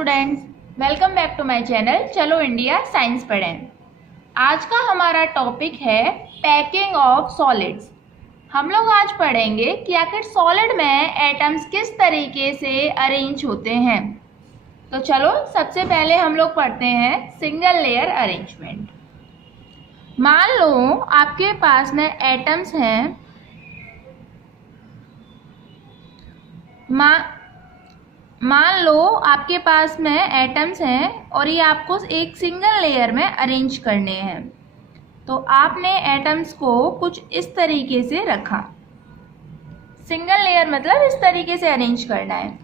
Students, welcome back to my channel चलो India science पढ़ें। आज का हमारा टॉपिक है पैकिंग ऑफ सॉलिड्स। हम लोग आज पढ़ेंगे कि आखिर सॉलिड में एटम्स किस तरीके से अरेंज होते हैं। तो चलो सबसे पहले हम लोग पढ़ते हैं सिंगल लेयर अरेंजमेंट। मान लो आपके पास में एटम्स हैं, मान लो आपके पास में एटम्स हैं और ये आपको एक सिंगल लेयर में अरेंज करने हैं। तो आपने एटम्स को कुछ इस तरीके से रखा। सिंगल लेयर मतलब इस तरीके से अरेंज करना है।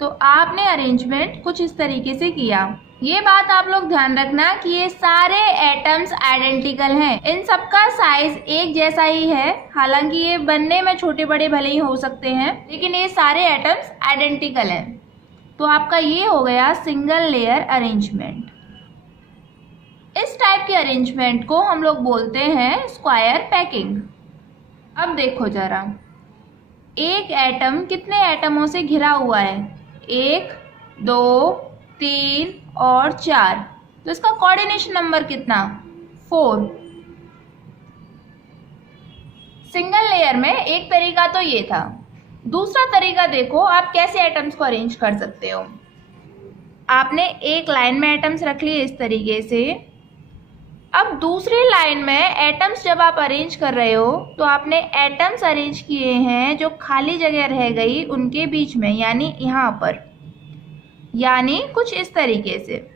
तो आपने अरेंजमेंट कुछ इस तरीके से किया। ये बात आप लोग ध्यान रखना कि ये सारे एटम्स आइडेंटिकल हैं। इन सबका साइज एक जैसा ही है। हालांकि ये बनने में छोटे बड़े भले ही हो सकते हैं, लेकिन ये सारे एटम्स आइडेंटिकल हैं। तो आपका ये हो गया सिंगल लेयर अरेंजमेंट। इस टाइप के अरेंजमेंट को हम लोग बोलते हैं स्क्वायर पैकिंग। अब देखो जरा, एक एटम कितने एटमों से घिरा हुआ है? 1, 2, 3 और 4। तो इसका कोऑर्डिनेशन नंबर कितना? 4। सिंगल लेयर में एक तरीका तो ये था। दूसरा तरीका देखो आप कैसे एटम्स को अरेंज कर सकते हो। आपने एक लाइन में एटम्स रख लिए इस तरीके से। अब दूसरी लाइन में एटम्स जब आप अरेंज कर रहे हो तो आपने एटम्स अरेंज किए हैं जो खाली जगह रह गई उनके बीच में, यानी यहाँ पर, यानी कुछ इस तरीके से।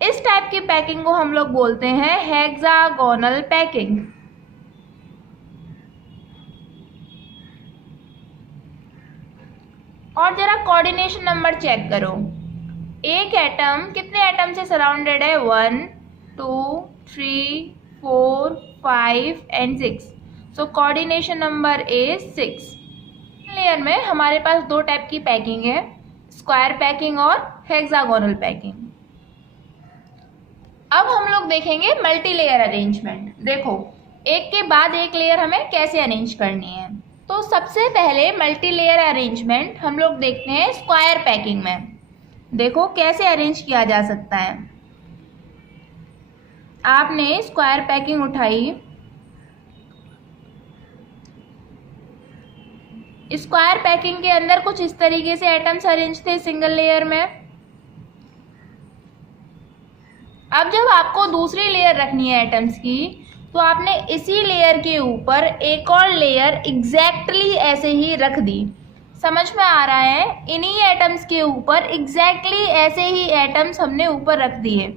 इस टाइप की पैकिंग को हम लोग बोलते हैं हेक्सागोनल पैकिंग। और जरा कोऑर्डिनेशन नंबर चेक करो। एक एटम कितने एटम से सराउंडेड है? 1, 2, 3, 4, 5 and 6। So coordination number is 6। Layer में हमारे पास दो टाइप की पैकिंग है, स्क्वायर पैकिंग और हेक्सागोनल पैकिंग। अब हम लोग देखेंगे मल्टी लेयर अरेंजमेंट। देखो एक के बाद एक लेयर हमें कैसे अरेंज करनी है। तो सबसे पहले मल्टी लेयर अरेंजमेंट हम लोग देखते हैं स्क्वायर पैकिंग में। देखो कैसे अरेंज किया जा सकता है। आपने स्क्वायर पैकिंग उठाई। स्क्वायर पैकिंग के अंदर कुछ इस तरीके से एटम्स अरेंज थे सिंगल लेयर में। अब जब आपको दूसरी लेयर रखनी है एटम्स की, तो आपने इसी लेयर के ऊपर एक और लेयर एग्जैक्टली ऐसे ही रख दी। समझ में आ रहा है? इन्हीं एटम्स के ऊपर एग्जैक्टली ऐसे ही एटम्स हमने ऊपर रख दिए।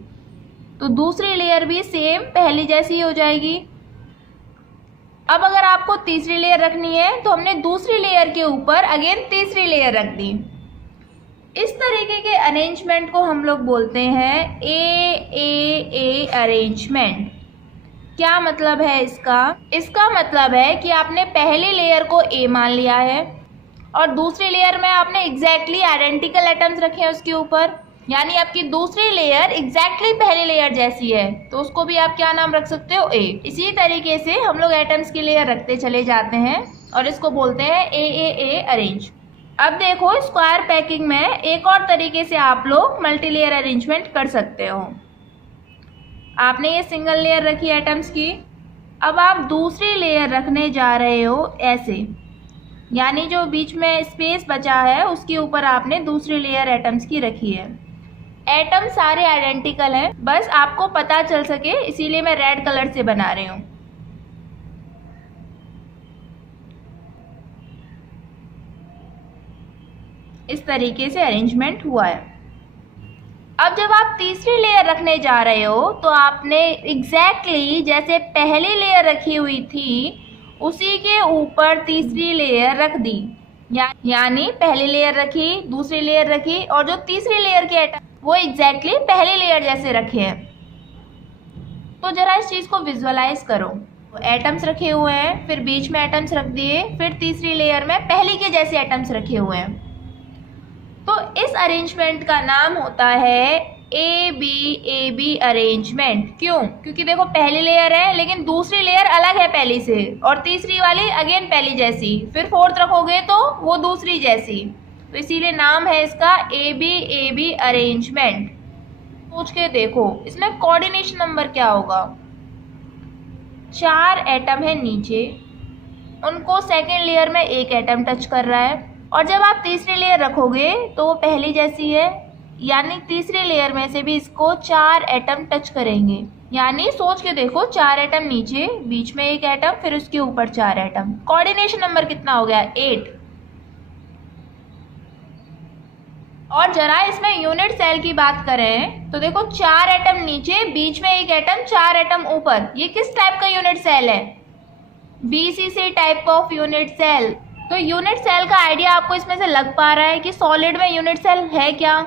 तो दूसरी लेयर भी सेम पहली जैसी हो जाएगी। अब अगर आपको तीसरी लेयर रखनी है तो हमने दूसरी लेयर के ऊपर अगेन तीसरी लेयर रख दी। इस तरीके के अरेंजमेंट को हम लोग बोलते हैं ए अरेंजमेंट। क्या मतलब है इसका? इसका मतलब है कि आपने पहली लेयर को ए मान लिया है और दूसरी लेयर में आपने एग्जैक्टली आइडेंटिकल एटम्स रखे हैं उसके ऊपर, यानी आपकी दूसरी लेयर एग्जैक्टली पहली लेयर जैसी है, तो उसको भी आप क्या नाम रख सकते हो? ए। इसी तरीके से हम लोग एटम्स की लेयर रखते चले जाते हैं और इसको बोलते हैं ए अरेंज। अब देखो स्क्वायर पैकिंग में एक और तरीके से आप लोग मल्टी लेयर अरेंजमेंट कर सकते हो। आपने ये सिंगल लेयर रखी एटम्स की। अब आप दूसरी लेयर रखने जा रहे हो ऐसे, यानी जो बीच में स्पेस बचा है उसके ऊपर आपने दूसरी लेयर एटम्स की रखी है। एटम सारे आइडेंटिकल हैं, बस आपको पता चल सके इसीलिए मैं रेड कलर से बना रही हूँ। इस तरीके से अरेंजमेंट हुआ है। अब जब आप तीसरी लेयर रखने जा रहे हो तो आपने एग्जैक्टली जैसे पहली लेयर रखी हुई थी उसी के ऊपर तीसरी लेयर रख दी, यानी पहली लेयर रखी, दूसरी लेयर रखी और जो तीसरी लेयर के एटम वो एग्जैक्टली पहली लेयर जैसे रखे हैं। तो जरा इस चीज को विजुअलाइज करो। तो एटम्स रखे हुए हैं, फिर बीच में एटम्स रख दिए, फिर तीसरी लेयर में पहली के जैसे एटम्स रखे हुए हैं। तो इस अरेंजमेंट का नाम होता है ए बी अरेंजमेंट। क्यों? क्योंकि देखो पहली लेयर है लेकिन दूसरी लेयर अलग है पहली से, और तीसरी वाली अगेन पहली जैसी, फिर फोर्थ रखोगे तो वो दूसरी जैसी, तो इसीलिए नाम है इसका ए बी अरेंजमेंट। सोच के देखो इसमें कोऑर्डिनेशन नंबर क्या होगा। 4 एटम है नीचे, उनको सेकेंड लेयर में एक एटम टच कर रहा है, और जब आप तीसरी लेयर रखोगे तो वो पहली जैसी है, यानी तीसरी लेयर में से भी इसको 4 एटम टच करेंगे। यानी सोच के देखो 4 एटम नीचे, बीच में एक एटम, फिर उसके ऊपर 4 एटम। कोऑर्डिनेशन नंबर कितना हो गया? 8। और जरा इसमें यूनिट सेल की बात करें तो देखो 4 एटम नीचे, बीच में एक एटम, 4 एटम ऊपर। ये किस टाइप का यूनिट सेल है? BCC type of unit cell. तो यूनिट सेल का आइडिया आपको इसमें से लग पा रहा है कि सॉलिड में यूनिट सेल है क्या?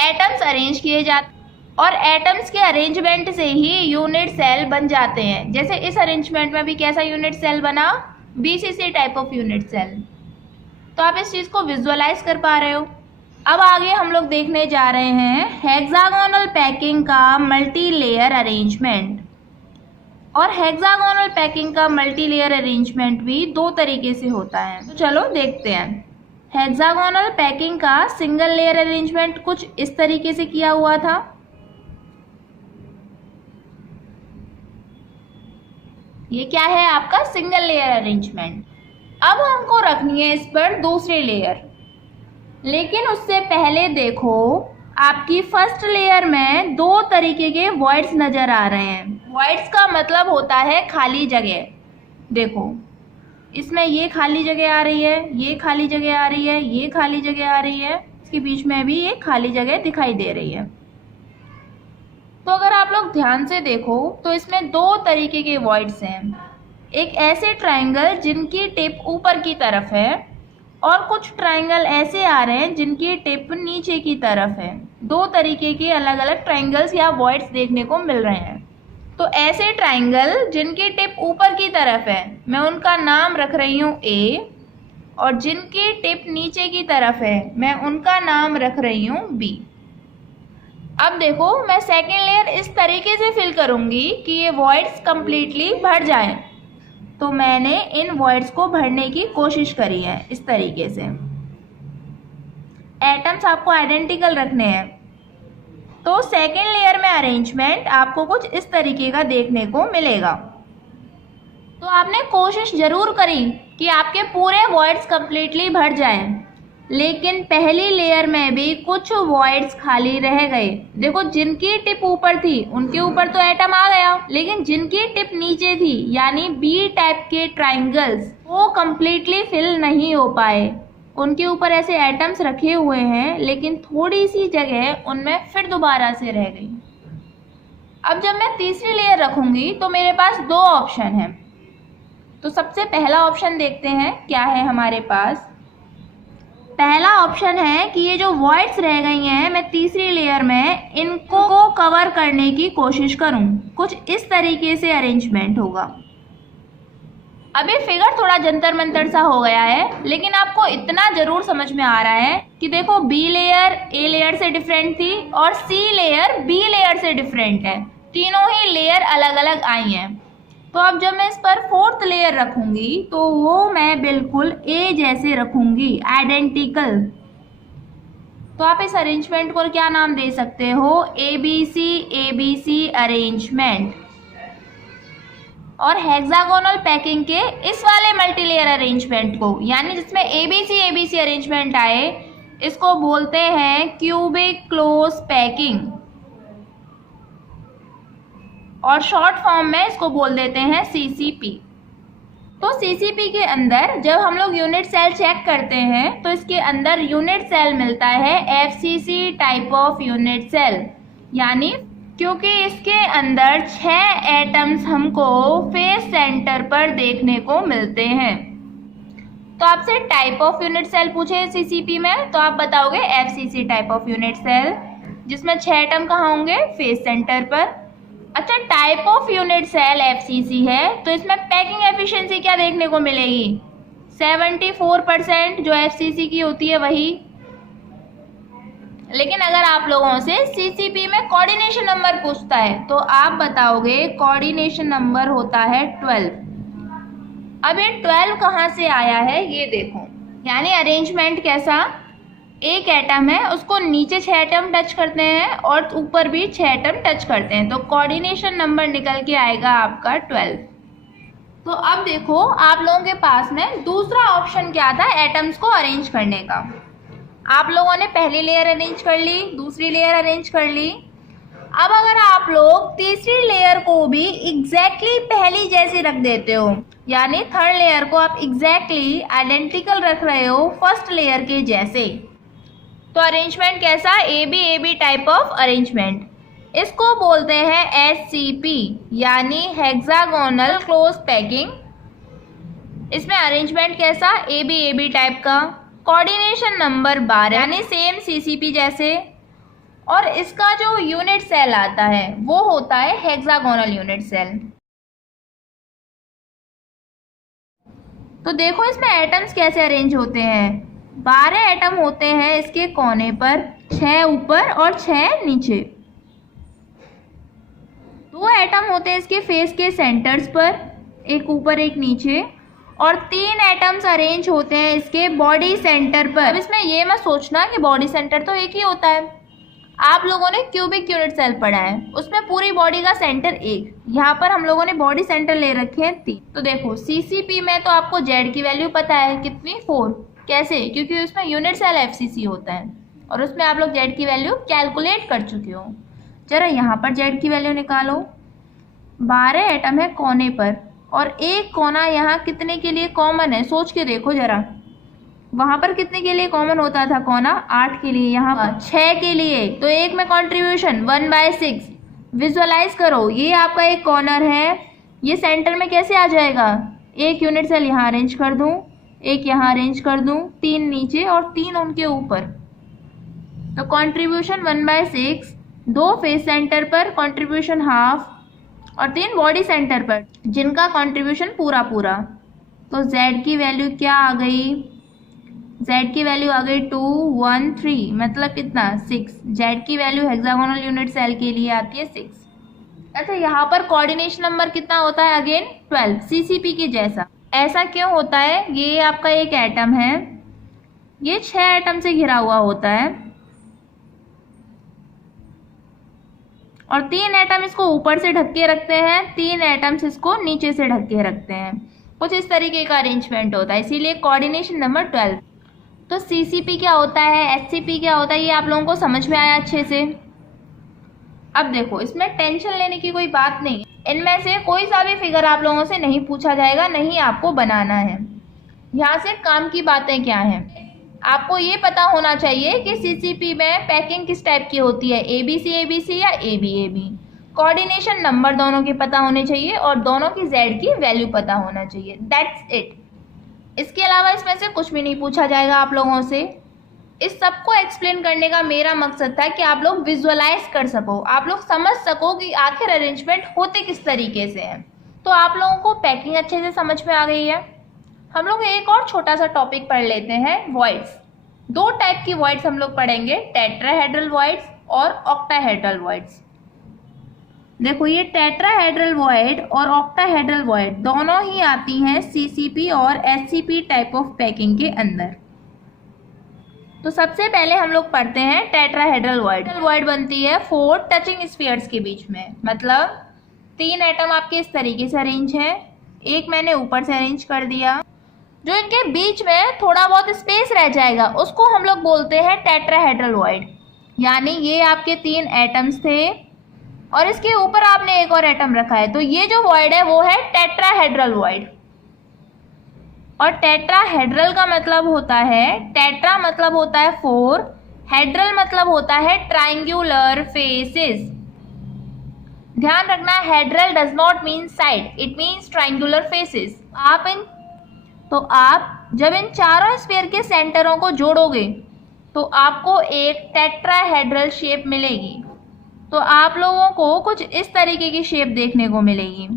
एटम्स अरेंज किए जाते, और एटम्स के अरेंजमेंट से ही यूनिट सेल बन जाते हैं। जैसे इस अरेंजमेंट में भी कैसा यूनिट सेल बना? BCC type of unit cell. तो आप इस चीज को विजुअलाइज कर पा रहे हो। अब आगे हम लोग देखने जा रहे हैं हेक्सागोनल पैकिंग का मल्टी लेयर अरेंजमेंट। और हेक्सागोनल पैकिंग का मल्टी लेयर अरेंजमेंट भी 2 तरीके से होता है, तो चलो देखते हैं। हेक्सागोनल पैकिंग का सिंगल लेयर अरेंजमेंट कुछ इस तरीके से किया हुआ था। ये क्या है? आपका सिंगल लेयर अरेंजमेंट। अब हमको रखनी है इस पर दूसरी लेयर, लेकिन उससे पहले देखो आपकी फर्स्ट लेयर में 2 तरीके के वॉइड्स नजर आ रहे हैं। वॉइड्स का मतलब होता है खाली जगह। देखो इसमें ये खाली जगह आ रही है, ये खाली जगह आ रही है, ये खाली जगह आ रही है, इसके बीच में भी एक खाली जगह दिखाई दे रही है। तो अगर आप लोग ध्यान से देखो तो इसमें 2 तरीके के वॉइड्स हैं। एक ऐसे ट्रायंगल जिनकी टिप ऊपर की तरफ है, और कुछ ट्रायंगल ऐसे आ रहे हैं जिनकी टिप नीचे की तरफ है। 2 तरीके के अलग अलग ट्रायंगल्स या वॉइड्स देखने को मिल रहे हैं। तो ऐसे ट्रायंगल जिनकी टिप ऊपर की तरफ है, मैं उनका नाम रख रही हूँ A, और जिनकी टिप नीचे की तरफ है, मैं उनका नाम रख रही हूँ B। अब देखो मैं सेकेंड लेयर इस तरीके से फिल करूंगी कि ये वॉइड्स कंप्लीटली भर जाएं। तो मैंने इन वॉइड्स को भरने की कोशिश करी है इस तरीके से। एटम्स आपको आइडेंटिकल रखने हैं। तो सेकेंड लेयर में अरेंजमेंट आपको कुछ इस तरीके का देखने को मिलेगा। तो आपने कोशिश जरूर करी कि आपके पूरे वॉइड्स कंप्लीटली भर जाएं, लेकिन पहली लेयर में भी कुछ वॉइड्स खाली रह गए। देखो जिनकी टिप ऊपर थी उनके ऊपर तो एटम आ गया, लेकिन जिनकी टिप नीचे थी यानी बी टाइप के ट्रायंगल्स, वो कंप्लीटली फिल नहीं हो पाए। उनके ऊपर ऐसे एटम्स रखे हुए हैं, लेकिन थोड़ी सी जगह उनमें फिर दोबारा से रह गई। अब जब मैं तीसरी लेयर रखूंगी तो मेरे पास 2 ऑप्शन हैं। तो सबसे पहला ऑप्शन देखते हैं क्या है हमारे पास। पहला ऑप्शन है कि ये जो वॉइड्स रह गई हैं, मैं तीसरी लेयर में इनको कवर करने की कोशिश करूं। कुछ इस तरीके से अरेंजमेंट होगा। अभी फिगर थोड़ा जंतर मंतर सा हो गया है, लेकिन आपको इतना जरूर समझ में आ रहा है कि देखो बी लेयर ए लेयर से डिफरेंट थी और सी लेयर बी लेयर से डिफरेंट है। तीनों ही लेयर अलग अलग आई हैं। तो अब जब मैं इस पर 4th लेयर रखूंगी तो वो मैं बिल्कुल ए जैसे रखूंगी, आइडेंटिकल। तो आप इस अरेंजमेंट को क्या नाम दे सकते हो? ABC arrangement. और हेक्सागोनल पैकिंग के इस वाले मल्टी लेयर अरेंजमेंट को, यानी जिसमें ABC अरेंजमेंट आए, इसको बोलते हैं क्यूबिक क्लोज पैकिंग, और शॉर्ट फॉर्म में इसको बोल देते हैं CCP। तो CCP के अंदर जब हम लोग यूनिट सेल चेक करते हैं तो इसके अंदर यूनिट सेल मिलता है FCC type of unit cell, यानी क्योंकि इसके अंदर 6 एटम्स हमको फेस सेंटर पर देखने को मिलते हैं। तो आपसे टाइप ऑफ यूनिट सेल पूछे CCP में तो आप बताओगे FCC type of unit cell, जिसमें 6 एटम कहाँ होंगे? फेस सेंटर पर। अच्छा, type of unit cell FCC है तो इसमें पैकिंग एफिशिएंसी क्या देखने को मिलेगी? 74% जो FCC की होती है वही। लेकिन अगर आप लोगों से सीसीपी में कोऑर्डिनेशन नंबर पूछता है तो आप बताओगे कोऑर्डिनेशन नंबर होता है 12। अब ये 12 कहाँ से आया है ये देखो, यानी अरेंजमेंट कैसा, एक एटम है उसको नीचे 6 एटम टच करते हैं और ऊपर भी 6 एटम टच करते हैं, तो कोऑर्डिनेशन नंबर निकल के आएगा आपका 12। तो अब देखो आप लोगों के पास में दूसरा ऑप्शन क्या था एटम्स को अरेंज करने का। आप लोगों ने पहली लेयर अरेंज कर ली, दूसरी लेयर अरेंज कर ली। अब अगर आप लोग तीसरी लेयर को भी एग्जैक्टली पहली जैसी रख देते हो, यानी थर्ड लेयर को आप एग्जैक्टली आइडेंटिकल रख रहे हो फर्स्ट लेयर के जैसे, तो अरेंजमेंट कैसा, A B type of arrangement, इसको बोलते हैं एससीपी यानी हेक्सागोनल क्लोज पैकिंग। इसमें अरेंजमेंट कैसा, ए बी टाइप का, कोऑर्डिनेशन नंबर 12 यानी सेम सीसीपी जैसे, और इसका जो यूनिट सेल आता है वो होता है हेक्सागोनल यूनिट सेल। तो देखो इसमें एटम्स कैसे अरेंज होते हैं, 12 एटम होते हैं इसके कोने पर, 6 ऊपर और 6 नीचे। 2 एटम होते हैं इसके फेस के सेंटर्स पर, एक ऊपर एक नीचे, और 3 एटम्स अरेंज होते हैं इसके बॉडी सेंटर पर। अब इसमें ये मत सोचना कि बॉडी सेंटर तो एक ही होता है, आप लोगों ने क्यूबिक यूनिट सेल पढ़ा है, उसमें पूरी बॉडी का सेंटर एक, यहाँ पर हम लोगों ने बॉडी सेंटर ले रखे हैं 3। तो देखो सीसीपी में तो आपको जेड की वैल्यू पता है कितनी, 4, कैसे, क्योंकि उसमें यूनिट सेल एफसीसी होता है और उसमें आप लोग जेड की वैल्यू कैलकुलेट कर चुके हो। जरा यहाँ पर जेड की वैल्यू निकालो, 12 एटम है कोने पर और एक कोना यहाँ कितने के लिए कॉमन है, सोच के देखो जरा, वहाँ पर कितने के लिए कॉमन होता था कोना, 8 के लिए, यहाँ पर 6 के लिए, तो एक में कॉन्ट्रीब्यूशन 1/6। विजुअलाइज करो, ये आपका एक कॉर्नर है, ये सेंटर में कैसे आ जाएगा, एक यूनिट सेल यहाँ अरेंज कर दूँ, एक यहाँ अरेंज कर दूँ, 3 नीचे और 3 उनके ऊपर, तो कॉन्ट्रीब्यूशन 1/6, 2 फेस सेंटर पर कॉन्ट्रीब्यूशन हाफ और 3 बॉडी सेंटर पर जिनका कॉन्ट्रीब्यूशन पूरा पूरा। तो z की वैल्यू क्या आ गई, z की वैल्यू आ गई 2 1 3, मतलब कितना 6। z की वैल्यू हेक्सागोनल यूनिट सेल के लिए आती है 6। अच्छा यहाँ पर कोऑर्डिनेशन नंबर कितना होता है, अगेन 12, सीसीपी के जैसा। ऐसा क्यों होता है, ये आपका एक एटम है, ये 6 एटम से घिरा हुआ होता है और 3 एटम इसको ऊपर से ढक के रखते हैं, 3 एटम्स इसको नीचे से ढक के रखते हैं, कुछ इस तरीके का अरेंजमेंट होता है, इसीलिए कोऑर्डिनेशन नंबर 12। तो सीसीपी क्या होता है, एससीपी क्या होता है, ये आप लोगों को समझ में आया अच्छे से। अब देखो इसमें टेंशन लेने की कोई बात नहीं, इनमें से कोई सा भी फिगर आप लोगों से नहीं पूछा जाएगा, नहीं आपको बनाना है। यहाँ से काम की बातें क्या हैं, आपको ये पता होना चाहिए कि सीसीपी में पैकिंग किस टाइप की होती है, एबीसी या एबी। कोऑर्डिनेशन नंबर दोनों के पता होने चाहिए और दोनों की जेड की वैल्यू पता होना चाहिए, दैट्स इट। इसके अलावा इसमें से कुछ भी नहीं पूछा जाएगा आप लोगों से। इस सबको एक्सप्लेन करने का मेरा मकसद था कि आप लोग विजुअलाइज कर सको, आप लोग समझ सको कि आखिर अरेंजमेंट होते किस तरीके से हैं। तो आप लोगों को पैकिंग अच्छे से समझ में आ गई है। हम लोग एक और छोटा सा टॉपिक पढ़ लेते हैं, वॉइड्स। 2 टाइप की वॉइड्स हम लोग पढ़ेंगे, टेट्राहेड्रल वॉइड्स और ऑक्टाहेड्रल वॉइड्स। देखो ये टेट्राहेड्रल वॉइड और ऑक्टाहेड्रल वॉइड दोनों ही आती हैं सीसीपी और एससीपी टाइप ऑफ पैकिंग के अंदर। तो सबसे पहले हम लोग पढ़ते हैं टेट्राहेड्रल वॉइड। वॉइड बनती है 4 टचिंग स्फीयर्स के बीच में, मतलब 3 एटम आपके इस तरीके से अरेंज हैं, एक मैंने ऊपर से अरेंज कर दिया, जो इनके बीच में थोड़ा बहुत स्पेस रह जाएगा उसको हम लोग बोलते हैं टेट्राहेड्रल वॉइड। यानी ये आपके 3 एटम्स थे और इसके ऊपर आपने एक और एटम रखा है, तो ये जो वॉइड है वो है टेट्राहेड्रल वॉइड। और टेट्राहेड्रल का मतलब होता है, टेट्रा मतलब होता है 4, हेड्रल मतलब होता है ट्राइंगुलर फेसेस। ध्यान रखना, hedral does not mean side, it means triangular faces. आप जब इन चारों स्फीयर के सेंटरों को जोड़ोगे तो आपको एक टेट्राहेड्रल शेप मिलेगी। तो आप लोगों को कुछ इस तरीके की शेप देखने को मिलेगी।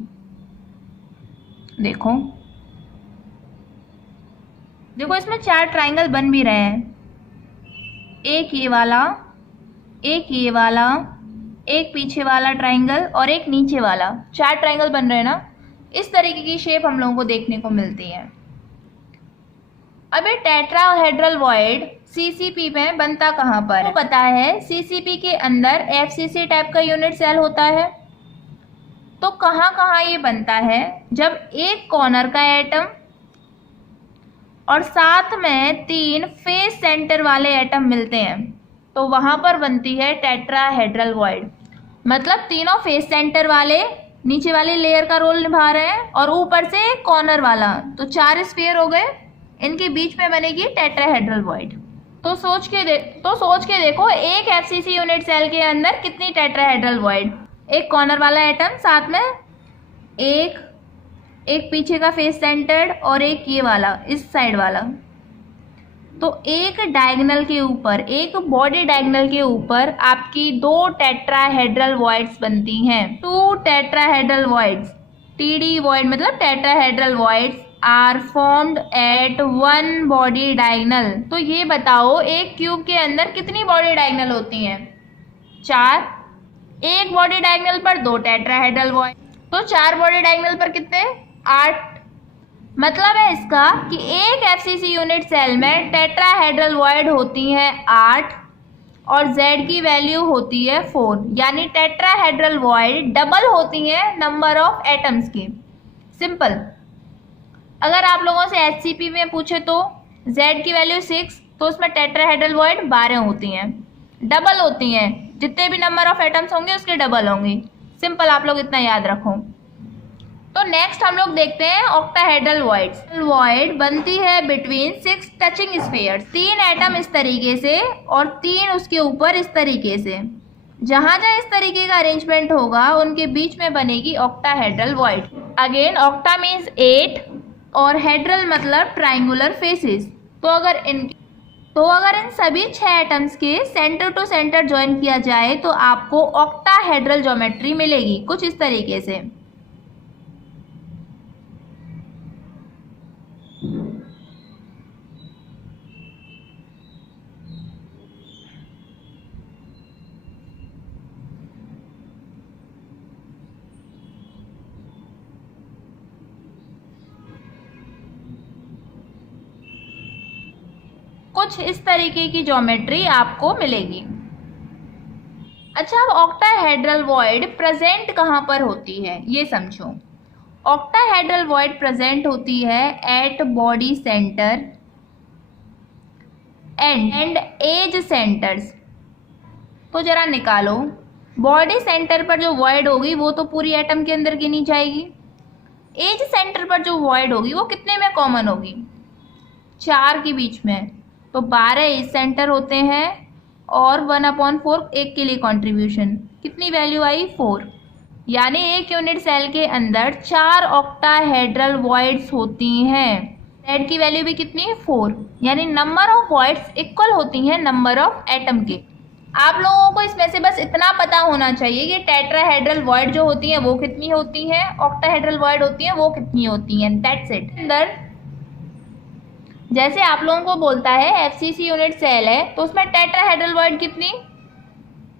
देखो इसमें 4 ट्राइंगल बन भी रहे हैं, एक ये वाला, एक ये वाला, एक पीछे वाला ट्राइंगल और एक नीचे वाला, 4 ट्राइंगल बन रहे हैं ना। इस तरीके की शेप हम लोगों को देखने को मिलती है। अब ये टेट्राहेड्रल वॉइड सीसीपी में बनता कहाँ पर है? तो पता है सीसीपी के अंदर एफसीसी टाइप का यूनिट सेल होता है। तो कहाँ कहाँ ये बनता है? जब एक कॉर्नर का एटम और साथ में 3 फेस सेंटर वाले एटम मिलते हैं तो वहां पर बनती है टेट्राहेड्रल वॉइड। मतलब तीनों फेस सेंटर वाले नीचे वाली लेयर का रोल निभा रहे हैं और ऊपर से एक कॉर्नर वाला, तो 4 स्फीयर हो गए, इनके बीच में बनेगी टेट्राहेड्रल वॉइड। तो सोच के देखो एक एफसीसी यूनिट सेल के अंदर कितनी टेट्राहेड्रल वॉइड? एक कॉर्नर वाला एटम, साथ में एक पीछे का फेस सेंटर्ड और एक ये वाला इस साइड वाला। तो एक डायगोनल के ऊपर, एक बॉडी डायगोनल के ऊपर आपकी 2 टेट्राहेड्रल वॉइड्स बनती हैं। 2 टेट्राहेड्रल वॉइड्स, टीडी वॉइड मतलब tetrahedral voids are formed at 1 body diagonal. तो ये बताओ एक क्यूब के अंदर कितनी बॉडी डायगोनल होती हैं? 4। एक बॉडी डायगोनल पर 2 टेट्राहेड्रल वॉइड, तो 4 बॉडी डायगोनल पर कितने? 8। मतलब है इसका कि एक एफसीसी यूनिट सेल में टेट्राहेड्रल वॉइड होती है 8 और Z की वैल्यू होती है 4। यानी टेट्राहेड्रल वॉइड डबल होती है नंबर ऑफ एटम्स की। सिंपल। अगर आप लोगों से एचसीपी में पूछे तो Z की वैल्यू 6, तो उसमें टेट्राहेड्रल वॉइड 12 होती हैं, डबल होती हैं। जितने भी नंबर ऑफ एटम्स होंगे उसके डबल होंगी। सिंपल, आप लोग इतना याद रखो। तो नेक्स्ट हम लोग देखते हैं ऑक्टाहेड्रल वॉइड्स। वॉइड बनती है बिटवीन 6 टचिंग स्फीयर्स। 3 एटम इस तरीके से और 3 उसके ऊपर इस तरीके से। जहां जहां इस तरीके का अरेंजमेंट होगा उनके बीच में बनेगी octahedral void. Again octa means 8 और हेड्रल मतलब ट्राइंगुलर फेसेस। तो अगर इन सभी 6 एटम्स के सेंटर टू सेंटर ज्वाइन किया जाए तो आपको ऑक्टाहेड्रल ज्योमेट्री मिलेगी कुछ इस तरीके से। कुछ इस तरीके की ज्योमेट्री आपको मिलेगी। अच्छा, अब ऑक्टाहेड्रल वॉइड प्रेजेंट कहाँ पर होती है ये समझो। ऑक्टाहेड्रल वॉइड प्रेजेंट होती है at body centre and edge centres. तो जरा निकालो, बॉडी सेंटर पर जो वॉइड होगी वो तो पूरी एटम के अंदर गिनी जाएगी। एज सेंटर पर जो वॉइड होगी वो कितने में कॉमन होगी? 4 के बीच में। तो 12 एज सेंटर होते हैं और 1/4 एक के लिए कंट्रीब्यूशन। कितनी वैल्यू आई? 4। यानी एक यूनिट सेल के अंदर 4 ऑक्टाहेड्रल वॉइड्स होती हैं। Z की वैल्यू भी कितनी? 4। यानी नंबर ऑफ वॉइड्स इक्वल होती हैं नंबर ऑफ एटम के। आप लोगों को इसमें से बस इतना पता होना चाहिए कि टेट्राहेड्रल वॉइड जो होती है वो कितनी होती है, ऑक्टाहेड्रल वॉइड होती है वो कितनी होती है। That's it. अंदर जैसे आप लोगों को बोलता है एफसीसी यूनिट सेल है तो उसमें टेट्राहेड्रल वॉइड कितनी?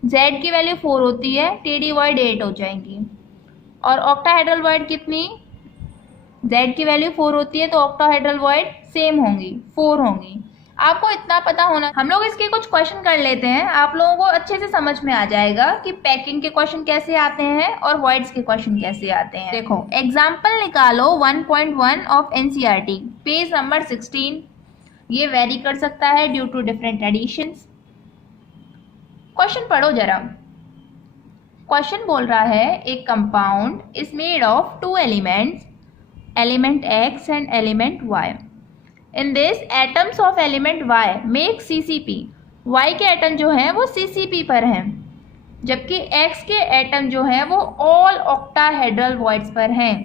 Z की वैल्यू 4 होती है, TD वॉइड 8 हो जाएंगी। और ऑक्टाहेड्रल वॉइड कितनी? Z की वैल्यू 4 होती है तो ऑक्टाहेड्रल वॉइड सेम होंगी, 4 होंगी। आपको इतना पता होना। हम लोग इसके कुछ क्वेश्चन कर लेते हैं, आप लोगों को अच्छे से समझ में आ जाएगा कि पैकिंग के क्वेश्चन कैसे आते हैं और वॉइड्स के क्वेश्चन कैसे आते हैं। देखो एग्जाम्पल निकालो 1.1 ऑफ एनसीईआरटी, पेज नंबर 16। ये वेरी कर सकता है due to different additions. Question पढ़ो जरा। क्वेश्चन बोल रहा है एक compound is made of 2 elements, element X and element Y. In this atoms of element Y make CCP. Y के एटम जो हैं वो CCP पर हैं, जबकि X के एटम जो हैं वो ऑल ऑक्टाहेड्रल वॉइड्स पर हैं।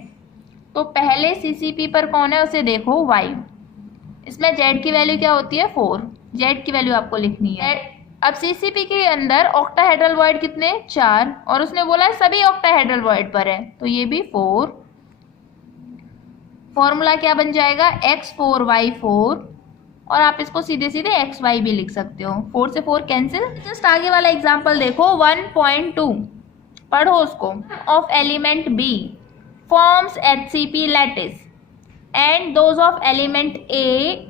तो पहले CCP पर कौन है उसे देखो, Y। इसमें Z की वैल्यू क्या होती है? 4। Z की वैल्यू आपको लिखनी है। अब CCP के अंदर ऑक्टाहेड्रल वॉइड कितने? 4। और उसने बोला है सभी ऑक्टाहेड्रल वॉइड पर है तो ये भी 4। फॉर्मूला क्या बन जाएगा? X4 Y4 और आप इसको सीधे सीधे XY भी लिख सकते हो। 4 से 4 कैंसिल। जस्ट आगे वाला एग्जाम्पल देखो 1.2, पढ़ो उसको। Of element B forms HCP lattice and those of element A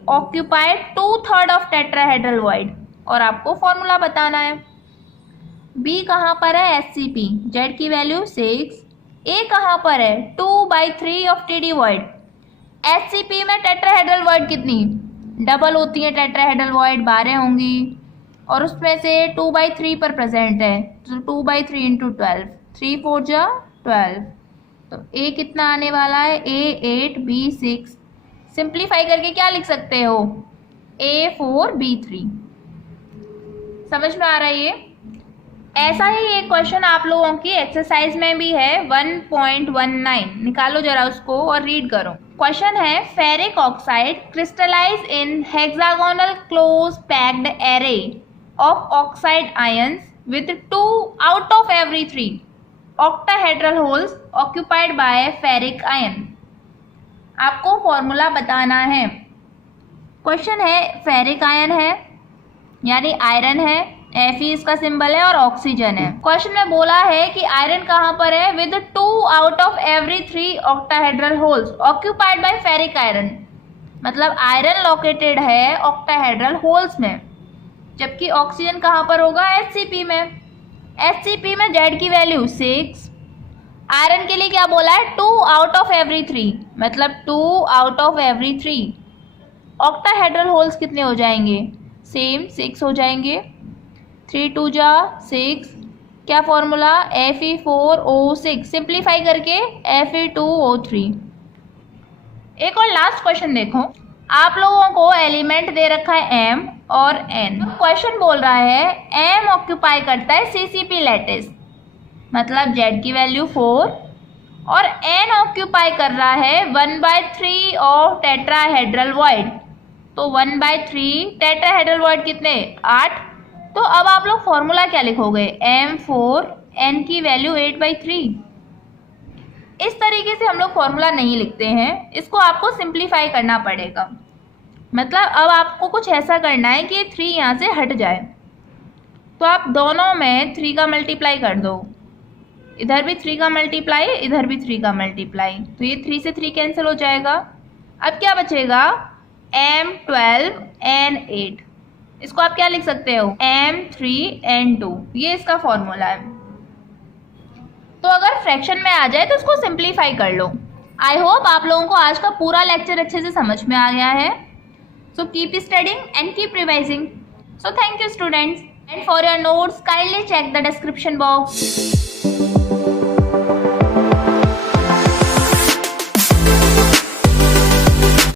occupy 2/3 of tetrahedral void। और आपको फॉर्मूला बताना है। B कहाँ पर है? HCP, Z की वैल्यू 6, A कहाँ पर है? 2/3 ऑफ TD void। HCP में टेट्राहेड्रल वॉइड कितनी डबल होती है? टेट्राहेड्रल वॉइड 12 होंगी और उसमें से 2/3 पर प्रेजेंट है, तो 2/3 × 12, 3 4 जा 12। तो A कितना आने वाला है? A 8, B 6। सिंप्लीफाई करके क्या लिख सकते हो? A 4, B 3। समझ में आ रहा है ये? ऐसा ही एक क्वेश्चन आप लोगों की एक्सरसाइज में भी है 1.19। निकालो जरा उसको और रीड करो। क्वेश्चन है ferric oxide crystallize in hexagonal close packed array of oxide ions with 2 out of every 3 octahedral holes occupied by ferric ion. आपको फॉर्मूला बताना है। क्वेश्चन है फेरिक आयन है यानी आयरन है, Fe इसका सिंबल है और ऑक्सीजन है। क्वेश्चन में बोला है कि आयरन कहाँ पर है? With 2 out of every 3 octahedral holes occupied by ferric iron। मतलब आयरन लोकेटेड है ऑक्टाहेड्रल होल्स में, जबकि ऑक्सीजन कहाँ पर होगा? HCP में। HCP में Z की वैल्यू 6। आयरन के लिए क्या बोला है? 2 out of every 3, मतलब 2 out of every 3। Octahedral holes कितने हो जाएंगे? सेम 6 हो जाएंगे। 3 2 जा 6। क्या फॉर्मूला? Fe4O6। सिंप्लीफाई करके Fe2O3। एक और लास्ट क्वेश्चन देखो। आप लोगों को एलिमेंट दे रखा है M और N। क्वेश्चन बोल रहा है M ऑक्यूपाई करता है CCP लैटिस, मतलब Z की वैल्यू 4, और N ऑक्यूपाई कर रहा है 1/3 ऑफ टेट्राहेड्रल वॉइड। तो 1/3 टेट्राहेड्रल वॉइड कितने? 8। तो अब आप लोग फॉर्मूला क्या लिखोगे? M4, N की वैल्यू 8/3। इस तरीके से हम लोग फॉर्मूला नहीं लिखते हैं, इसको आपको सिंप्लीफाई करना पड़ेगा। मतलब अब आपको कुछ ऐसा करना है कि 3 यहाँ से हट जाए, तो आप दोनों में 3 का मल्टीप्लाई कर दो। इधर भी 3 का मल्टीप्लाई, इधर भी 3 का मल्टीप्लाई, तो ये 3 से 3 कैंसिल हो जाएगा। अब क्या बचेगा? M12 N8। इसको आप क्या लिख सकते हो? M3N2। ये इसका फॉर्मूला है। तो अगर फ्रैक्शन में आ जाए तो इसको सिंप्लीफाई कर लो। आई होप आप लोगों को आज का पूरा लेक्चर अच्छे से समझ में आ गया है। So keep studying and keep revising. So thank you students, and for your notes kindly check the description box.